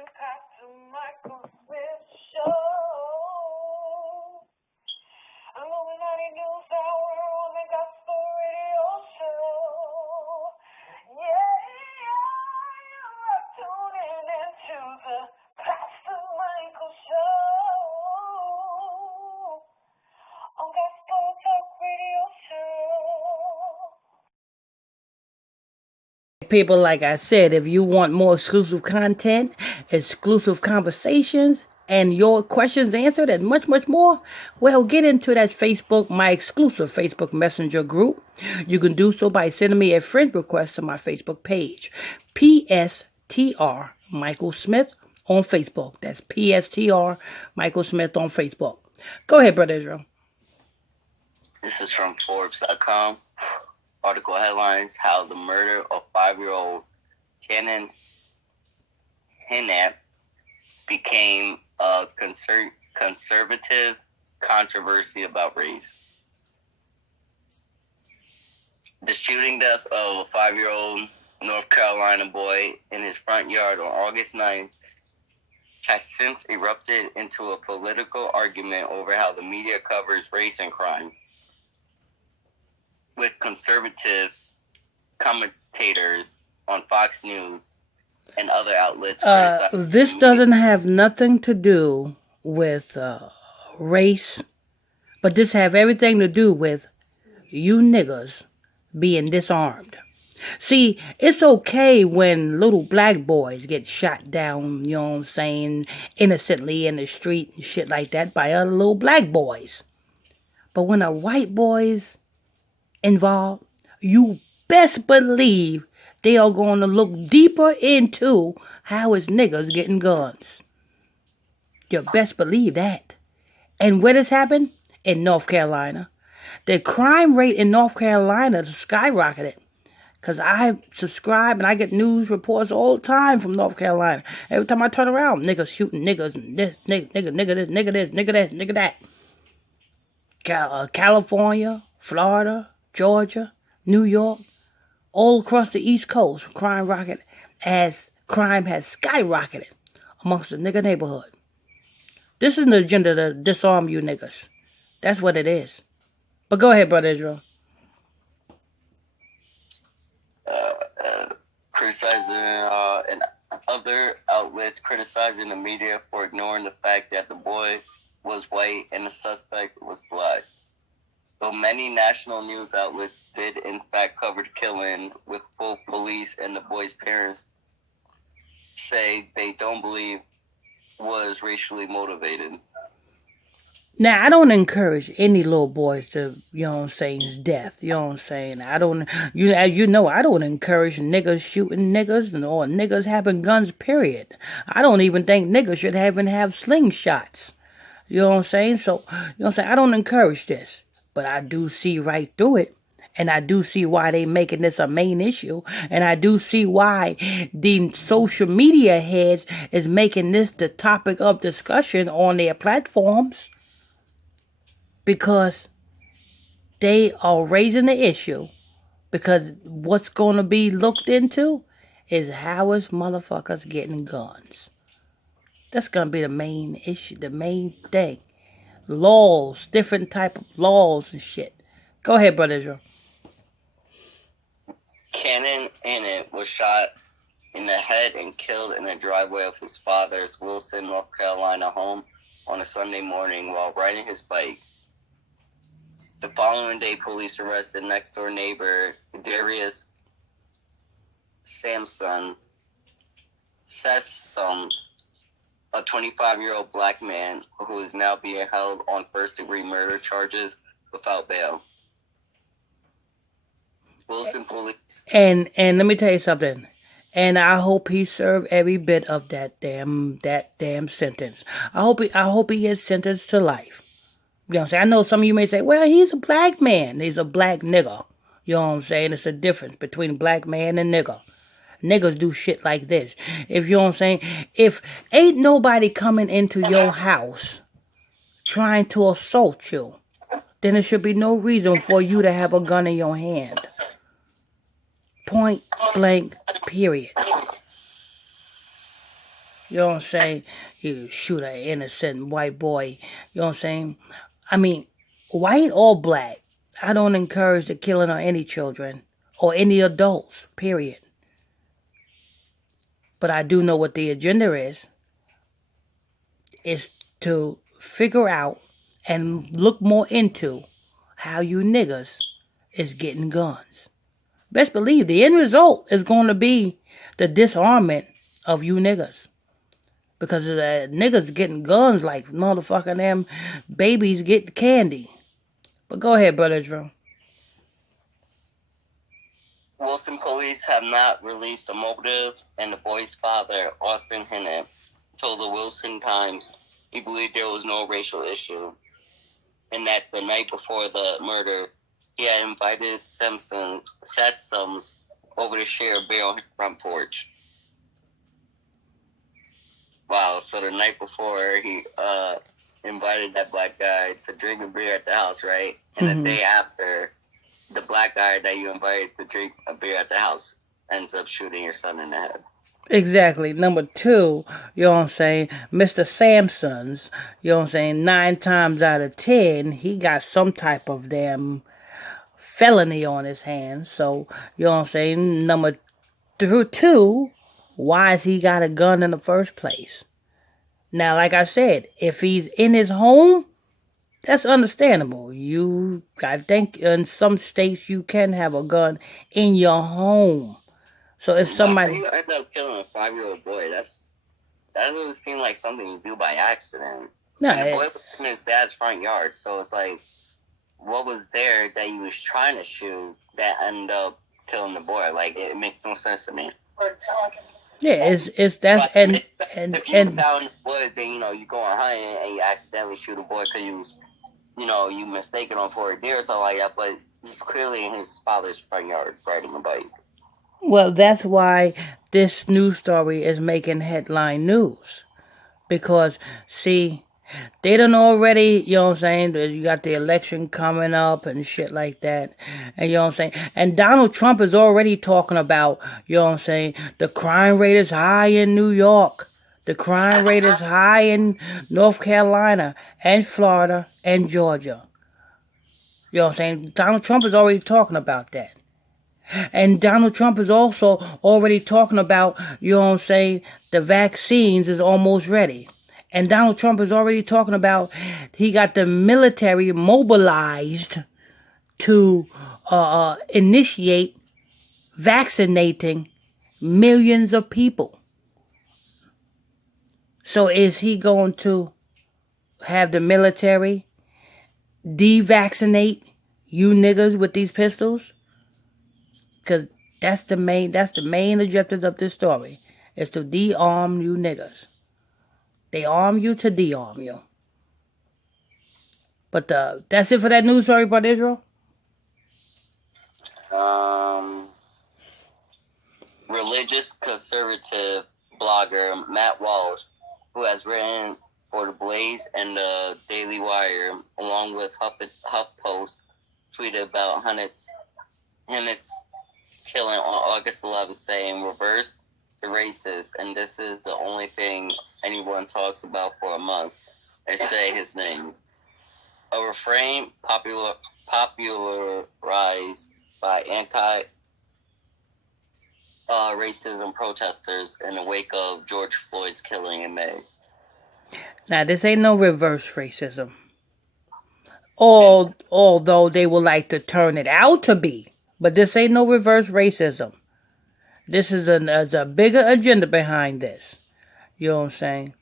Pastor Michael Smith show. I'm Illuminati News Hour on the Gospel Radio Show. Yeah, you're tuning into the Pastor Michael Show on Gospel Talk Radio Show. People, like I said, if you want more exclusive content, exclusive conversations, and your questions answered, and much, much more, well, get into that Facebook, my exclusive Facebook Messenger group. You can do so by sending me a friend request to my Facebook page, PSTR Michael Smith on Facebook. That's PSTR Michael Smith on Facebook. Go ahead, Brother Israel. This is from Forbes.com. Article headlines: How the murder of 5-year-old Hinnant became a conservative controversy about race. The shooting death of a 5-year-old North Carolina boy in his front yard on August 9th has since erupted into a political argument over how the media covers race and crime, with conservative commentators on Fox News and other outlets. This doesn't have nothing to do with race, but this have everything to do with you niggas being disarmed. See, it's okay when little black boys get shot down, you know what I'm saying, innocently in the street and shit like that by other little black boys. But when a white boy's involved, you best believe they are going to look deeper into how is niggas getting guns. You best believe that. And where this happened? In North Carolina. The crime rate in North Carolina skyrocketed. Because I subscribe and I get news reports all the time from North Carolina. Every time I turn around, niggas shooting niggas, and this, nigga this, nigga this, nigga this, nigga that. California, Florida, Georgia, New York, all across the East Coast, crime has skyrocketed amongst the nigga neighborhood. This is an agenda to disarm you niggas. That's what it is. But go ahead, Brother Israel. Criticizing and other outlets criticizing the media for ignoring the fact that the boy was white and the suspect was black. Though many national news outlets did in fact cover the killing, with both police and the boy's parents say they don't believe was racially motivated. Now, I don't encourage any little boys to, you know what I'm saying, death. You know what I'm saying? I don't, as you know, I don't encourage niggas shooting niggas or niggas having guns, period. I don't even think niggas should have slingshots. You know what I'm saying? So, you know what I'm saying? I don't encourage this. But I do see right through it. And I do see why they making this a main issue. And I do see why the social media heads is making this the topic of discussion on their platforms. Because they are raising the issue. Because what's going to be looked into is how is motherfuckers getting guns. That's going to be the main issue, the main thing. Laws, different type of laws and shit. Go ahead, Brother Israel. Hinnant was shot in the head and killed in the driveway of his father's Wilson, North Carolina home on a Sunday morning while riding his bike. The following day, police arrested next-door neighbor Darius Sessoms, a 25-year-old black man who is now being held on first-degree murder charges without bail. Wilson police. And let me tell you something. And I hope he served every bit of that damn sentence. I hope he gets sentenced to life. You know what I'm saying? I know some of you may say, well, he's a black man. He's a black nigga. You know what I'm saying? It's a difference between black man and nigga. Niggas do shit like this. If you know what I'm saying? If ain't nobody coming into your house trying to assault you, then there should be no reason for you to have a gun in your hand. Point blank, period. You know what I'm saying? You shoot an innocent white boy. You know what I'm saying? I mean, white or black, I don't encourage the killing of any children or any adults, period. But I do know what the agenda is to figure out and look more into how you niggas is getting guns. Best believe the end result is going to be the disarmament of you niggas. Because the niggas getting guns like motherfucking them babies get candy. But go ahead, Brother Israel. Wilson police have not released a motive, and the boy's father, Austin Hinnant, told the Wilson Times he believed there was no racial issue, and that the night before the murder, he had invited Sessoms over to share a beer on his front porch. Wow, so the night before, he invited that black guy to drink a beer at the house, right? And the day after, the black guy that you invited to drink a beer at the house ends up shooting your son in the head. Exactly. Number two, you know what I'm saying, Mr. Sampson's, you know what I'm saying, 9 times out of 10, he got some type of damn felony on his hands. So, you know what I'm saying, number two, why has he got a gun in the first place? Now, like I said, if he's in his home, that's understandable. I think in some states you can have a gun in your home. So if somebody... You end up killing a 5-year-old boy, that doesn't seem like something you do by accident. No, and the boy was in his dad's front yard, so it's like, what was there that he was trying to shoot that ended up killing the boy? Like, it makes no sense to me. Yeah, it's that's and if you down in the woods and you go on hunting and you accidentally shoot a boy because you mistaken him for a deer or something like that, but he's clearly in his father's front yard riding a bike. Well, that's why this news story is making headline news, because see, they done already, you know what I'm saying, you got the election coming up and shit like that, and you know what I'm saying, and Donald Trump is already talking about, you know what I'm saying, the crime rate is high in New York, the crime rate is high in North Carolina, and Florida, and Georgia. You know what I'm saying, Donald Trump is already talking about that. And Donald Trump is also already talking about, you know what I'm saying, the vaccines is almost ready. And Donald Trump is already talking about he got the military mobilized to initiate vaccinating millions of people. So is he going to have the military devaccinate you niggas with these pistols? Because that's the main objective of this story, is to de-arm you niggas. They arm you to de-arm you. But that's it for that news story about Israel? Religious conservative blogger Matt Walsh, who has written for The Blaze and the Daily Wire, along with HuffPost, tweeted about Hinnant's killing on August 11th, saying, "Reverse the racist, and this is the only thing anyone talks about for a month, and say his name." A refrain popularized by anti-racism protesters in the wake of George Floyd's killing in May. Now, this ain't no reverse racism. Although they would like to turn it out to be. But this ain't no reverse racism. This is a bigger agenda behind this. You know what I'm saying?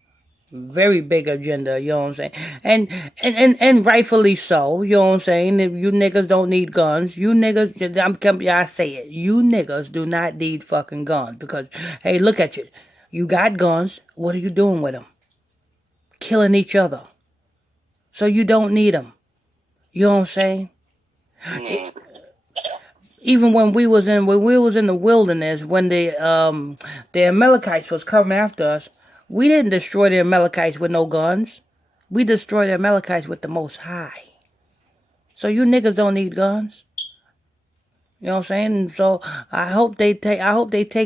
Very big agenda, you know what I'm saying? And rightfully so, you know what I'm saying? If you niggas don't need guns, I say it, you niggas do not need fucking guns. Because, hey, look at you. You got guns, what are you doing with them? Killing each other. So you don't need them. You know what I'm saying? Even when we was in the wilderness, when the Amalekites was coming after us, we didn't destroy the Amalekites with no guns. We destroyed the Amalekites with the Most High. So you niggas don't need guns. You know what I'm saying? So I hope they take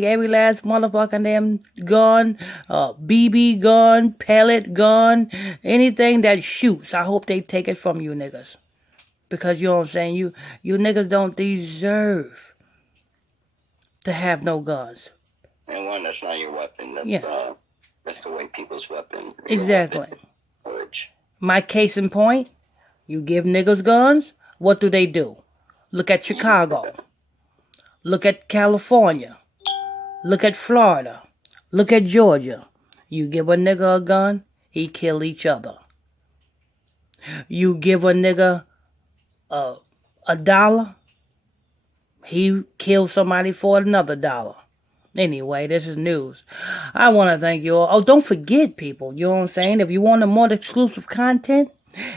every last motherfucking damn gun, BB gun, pellet gun, anything that shoots. I hope they take it from you niggas. Because you know what I'm saying? You niggas don't deserve to have no guns. And one, that's not your weapon. That's the way people's weapon. Exactly. Weapon. My case in point, you give niggas guns, what do? Look at Chicago. Look at California. Look at Florida. Look at Georgia. You give a nigga a gun, he kill each other. You give a nigga a dollar, he kill somebody for another dollar. Anyway, this is news. I want to thank you all. Oh, don't forget, people. You know what I'm saying? If you want a more exclusive content,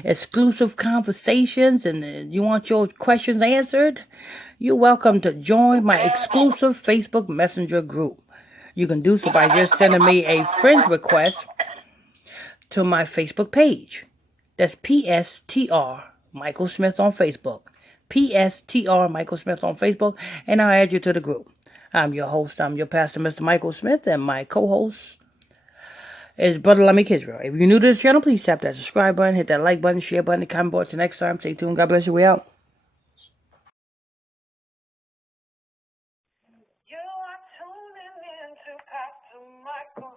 exclusive conversations, and you want your questions answered, you're welcome to join my exclusive Facebook Messenger group. You can do so by just sending me a friend request to my Facebook page. That's PSTR Michael Smith on Facebook. PSTR Michael Smith on Facebook, and I'll add you to the group. I'm your host, I'm your pastor, Mr. Michael Smith, and my co-host is Brother Lammy Kisrael. If you're new to this channel, please tap that subscribe button, hit that like button, share button, and comment board. Till next time, stay tuned. God bless you. We out. You are tuning in to Pastor Michael.